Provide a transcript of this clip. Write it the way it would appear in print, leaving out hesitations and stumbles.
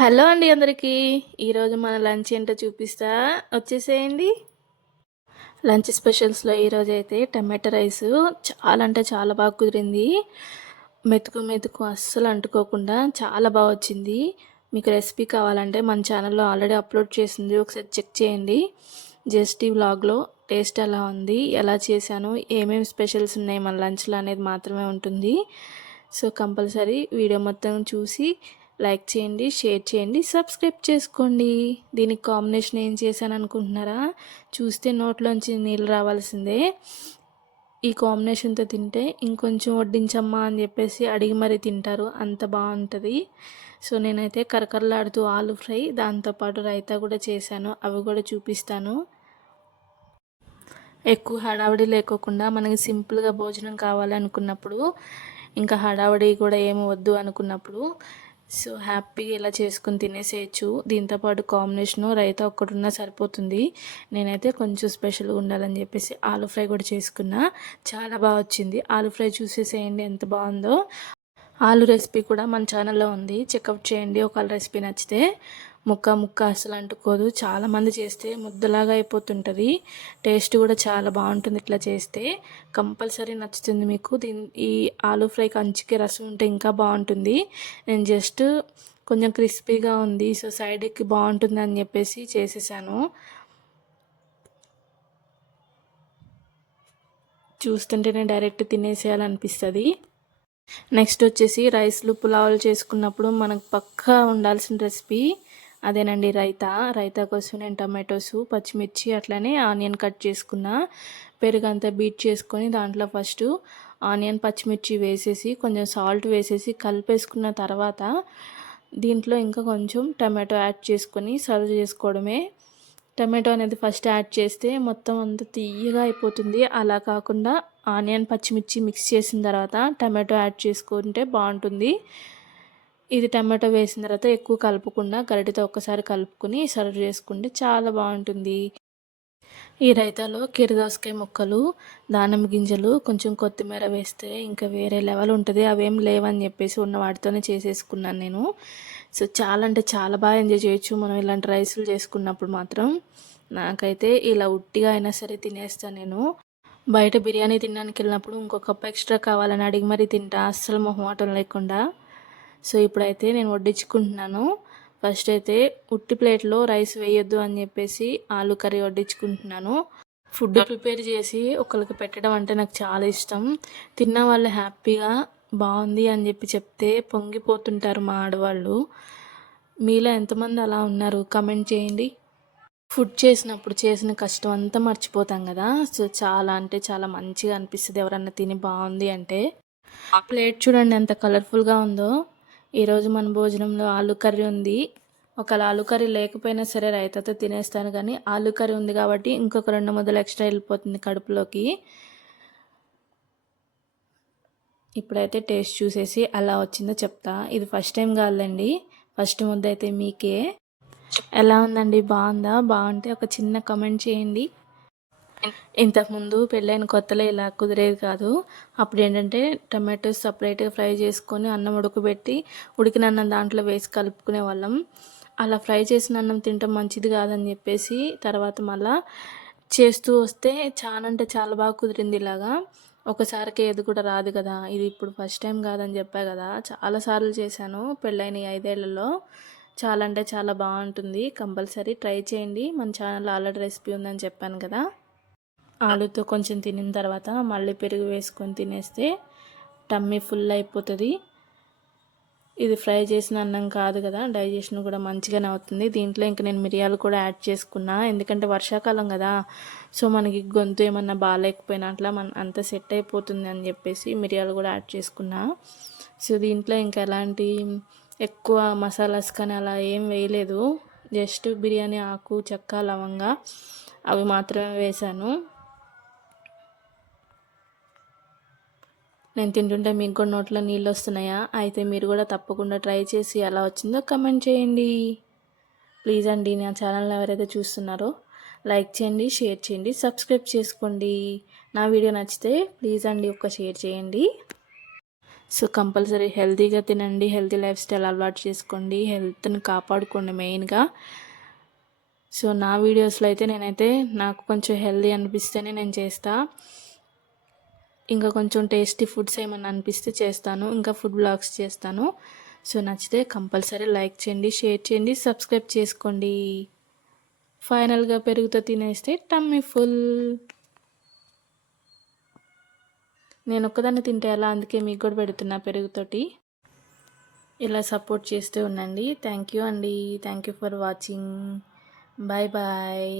Hello అండి అందరికీ. ఈరోజు మన లంచ్ ఏంటో చూపిస్తా, వచ్చేసేయండి. లంచ్ స్పెషల్స్లో ఈరోజు అయితే టమాటా రైస్ చాలా అంటే చాలా బాగా కుదిరింది. మెతుకు మెతుకు అస్సలు అంటుకోకుండా చాలా బాగా వచ్చింది. మీకు రెసిపీ కావాలంటే మన ఛానల్లో ఆల్రెడీ అప్లోడ్ చేసింది, ఒకసారి చెక్ చేయండి. జస్ట్ ఈ వ్లాగ్లో టేస్ట్ ఎలా ఉంది, ఎలా చేశాను, ఏమేమి స్పెషల్స్ ఉన్నాయి మన లంచ్లో అనేది మాత్రమే ఉంటుంది. సో కంపల్సరీ వీడియో మొత్తం చూసి లైక్ చేయండి, షేర్ చేయండి, సబ్స్క్రైబ్ చేసుకోండి. దీనికి కాంబినేషన్ ఏం చేశాను అనుకుంటున్నారా? చూస్తే నోట్లోంచి నీళ్ళు రావాల్సిందే. ఈ కాంబినేషన్తో తింటే ఇంకొంచెం వడ్డించమ్మా అని చెప్పేసి అడిగి మరీ తింటారు, అంత బాగుంటుంది. సో నేనైతే కరకరలాడుతూ ఆలు ఫ్రై, దాంతోపాటు రైతా కూడా చేశాను, అవి కూడా చూపిస్తాను. ఎక్కువ హడావిడి లేకోకుండా మనకి సింపుల్గా భోజనం కావాలనుకున్నప్పుడు, ఇంకా హడావిడి కూడా ఏమి వద్దు అనుకున్నప్పుడు సో హ్యాపీగా ఇలా చేసుకుని తినేసేయచ్చు. దీంతోపాటు కాంబినేషను రైతా ఒక్కటి ఉన్నా సరిపోతుంది. నేనైతే కొంచెం స్పెషల్గా ఉండాలని చెప్పేసి ఆలు ఫ్రై కూడా చేసుకున్నా. చాలా బాగా వచ్చింది. ఆలు ఫ్రై చూసేసేయండి ఎంత బాగుందో. ఆలు రెసిపీ కూడా మన ఛానల్లో ఉంది, చెక్అవుట్ చేయండి. ఒకవేళ రెసిపీ నచ్చితే. ముక్క ముక్క అసలు అంటుకోదు, చాలామంది చేస్తే ముద్దలాగా అయిపోతుంటుంది. టేస్ట్ కూడా చాలా బాగుంటుంది ఇట్లా చేస్తే. కంపల్సరీ నచ్చుతుంది మీకు. ఈ ఆలు ఫ్రై కంచికి రసం ఉంటే ఇంకా బాగుంటుంది. నేను జస్ట్ కొంచెం క్రిస్పీగా ఉంది, సో సైడ్కి బాగుంటుంది అని చెప్పేసి చేసేసాను. చూస్తుంటేనే డైరెక్ట్ తినేసేయాలనిపిస్తుంది. నెక్స్ట్ వచ్చేసి రైస్లు పులావులు చేసుకున్నప్పుడు మనకు పక్కా ఉండాల్సిన రెసిపీ అదేనండి రైతా. రైతా కోసం నేను టమాటోస్, పచ్చిమిర్చి, అట్లనే ఆనియన్ కట్ చేసుకున్నా. పెరుగు అంతా బీట్ చేసుకొని దాంట్లో ఫస్ట్ ఆనియన్, పచ్చిమిర్చి వేసేసి కొంచెం సాల్ట్ వేసేసి కలిపేసుకున్న తర్వాత దీంట్లో ఇంకా కొంచెం టమాటో యాడ్ చేసుకొని సర్వ్ చేసుకోవడమే. టమాటో అనేది ఫస్ట్ యాడ్ చేస్తే మొత్తం అంతా తీయగా అయిపోతుంది. అలా కాకుండా ఆనియన్, పచ్చిమిర్చి మిక్స్ చేసిన తర్వాత టమాటో యాడ్ చేసుకుంటే బాగుంటుంది. ఇది టమాటో వేసిన తర్వాత ఎక్కువ కలుపుకుండా గరిటెతో ఒక్కసారి కలుపుకొని సర్వ్ చేసుకుంటే చాలా బాగుంటుంది. ఈ రైతాలో కీరదోసకాయ ముక్కలు, దానిమ్మ గింజలు, కొంచెం కొత్తిమీర వేస్తే ఇంకా వేరే లెవెల్ ఉంటుంది. అవేం లేవని చెప్పేసి ఉన్న వాటితోనే చేసేసుకున్నాను నేను. సో చాలా అంటే చాలా బాగా ఎంజాయ్ చేయొచ్చు మనం ఇలాంటి రైసులు చేసుకున్నప్పుడు మాత్రం. నాకైతే ఇలా ఉట్టిగా అయినా సరే తినేస్తాను నేను. బయట బిర్యానీ తినడానికి వెళ్ళినప్పుడు ఇంకొక కప్ ఎక్స్ట్రా కావాలని అడిగి మరీ తింటా, అస్సలు మొహమాటం లేకుండా. సో ఇప్పుడైతే నేను వడ్డించుకుంటున్నాను. ఫస్ట్ అయితే ఉట్టి ప్లేట్లో రైస్ వేయొద్దు అని చెప్పేసి ఆలు కర్రీ వడ్డించుకుంటున్నాను. ఫుడ్ ప్రిపేర్ చేసి ఒకరికి పెట్టడం అంటే నాకు చాలా ఇష్టం. తిన్న వాళ్ళు హ్యాపీగా బాగుంది అని చెప్తే పొంగిపోతుంటారు మా ఆడవాళ్ళు. మీలో ఎంతమంది అలా ఉన్నారు కమెంట్ చేయండి. ఫుడ్ చేసినప్పుడు చేసిన కష్టం అంతా మర్చిపోతాం కదా. సో చాలా అంటే చాలా మంచిగా అనిపిస్తుంది ఎవరన్నా తిని బాగుంది అంటే. ఆ ప్లేట్ చూడండి ఎంత కలర్ఫుల్గా ఉందో. ఈరోజు మన భోజనంలో ఆలు కర్రీ ఉంది. ఒకవేళ ఆలు కర్రీ లేకపోయినా సరే రైతాతో తినేస్తాను, కానీ ఆలు కర్రీ ఉంది కాబట్టి ఇంకొక 2 ముద్దలు ఎక్స్ట్రా వెళ్ళిపోతుంది కడుపులోకి. ఇప్పుడైతే టేస్ట్ చూసేసి ఎలా వచ్చిందో చెప్తా. ఇది ఫస్ట్ టైం కాదండి, ఫస్ట్ ముద్ద అయితే మీకే. ఎలా ఉందండి, బాగుందా? బాగుంటే ఒక చిన్న కమెంట్ చేయండి. ఇంతకుముందు పెళ్ళైన కొత్తలో ఇలా కుదిరేది కాదు. అప్పుడు ఏంటంటే టమాటోస్ సపరేట్గా ఫ్రై చేసుకొని అన్నం ఉడకబెట్టి ఉడికిన అన్నం దాంట్లో వేసి కలుపుకునే వాళ్ళం. అలా ఫ్రై చేసిన అన్నం తింటాం మంచిది కాదని చెప్పేసి తర్వాత మళ్ళా చేస్తూ వస్తే చాలా అంటే చాలా బాగా కుదిరింది. ఇలాగా ఒకసారికి ఏది కూడా రాదు కదా. ఇది ఇప్పుడు ఫస్ట్ టైం కాదని చెప్పా కదా, చాలాసార్లు చేశాను పెళ్ళైన 5 ఏళ్లలో. చాలా అంటే చాలా బాగుంటుంది. కంపల్సరీ ట్రై చేయండి. మన ఛానల్లో ఆల్రెడీ రెసిపీ ఉందని చెప్పాను కదా. ఆలుతో కొంచెం తినిన తర్వాత మళ్ళీ పెరుగు వేసుకొని తినేస్తే టమ్మీ ఫుల్ అయిపోతుంది. ఇది ఫ్రై చేసిన అన్నం కాదు కదా, డైజెషన్ కూడా మంచిగానే అవుతుంది. దీంట్లో ఇంకా నేను మిరియాలు కూడా యాడ్ చేసుకున్నా, ఎందుకంటే వర్షాకాలం కదా. సో మనకి గొంతు ఏమన్నా బాగాలేకపోయినా అట్లా అంత సెట్ అయిపోతుంది అని చెప్పేసి మిరియాలు కూడా యాడ్ చేసుకున్నా. సో దీంట్లో ఇంకా ఎలాంటి ఎక్కువ మసాలాస్ కానీ అలా ఏం వేయలేదు. జస్ట్ బిర్యానీ ఆకు, చెక్క, లవంగా అవి మాత్రమే వేశాను. నేను తింటుంటే మీకు కూడా నోట్లో నీళ్ళు వస్తున్నాయా? అయితే మీరు కూడా తప్పకుండా ట్రై చేసి ఎలా వచ్చిందో కమెంట్ చేయండి. ప్లీజ్ అండి, నా ఛానల్ని ఎవరైతే చూస్తున్నారో లైక్ చేయండి, షేర్ చేయండి, సబ్స్క్రైబ్ చేసుకోండి. నా వీడియో నచ్చితే ప్లీజ్ అండి ఒక్క షేర్ చేయండి. సో కంపల్సరీ హెల్తీగా తినండి, హెల్తీ లైఫ్ స్టైల్ అలవాటు చేసుకోండి, హెల్త్ని కాపాడుకోండి మెయిన్గా. సో నా వీడియోస్లో అయితే నేనైతే నాకు కొంచెం హెల్తీ అనిపిస్తేనే నేను చేస్తా. ఇంకా కొంచెం టేస్టీ ఫుడ్స్ ఏమన్నా అనిపిస్తే చేస్తాను, ఇంకా ఫుడ్ బ్లాగ్స్ చేస్తాను. సో నచ్చితే కంపల్సరీ లైక్ చేయండి, షేర్ చేయండి, సబ్స్క్రైబ్ చేసుకోండి. ఫైనల్గా పెరుగుతో తినేస్తే టమ్మీ ఫుల్. నేను ఒక్కదాన్ని తింటే ఎలా, అందుకే మీకు కూడా పెడుతున్నా పెరుగుతోటి. ఇలా సపోర్ట్ చేస్తూ ఉండండి. థ్యాంక్ యూ అండి. Thank you for watching. Bye bye.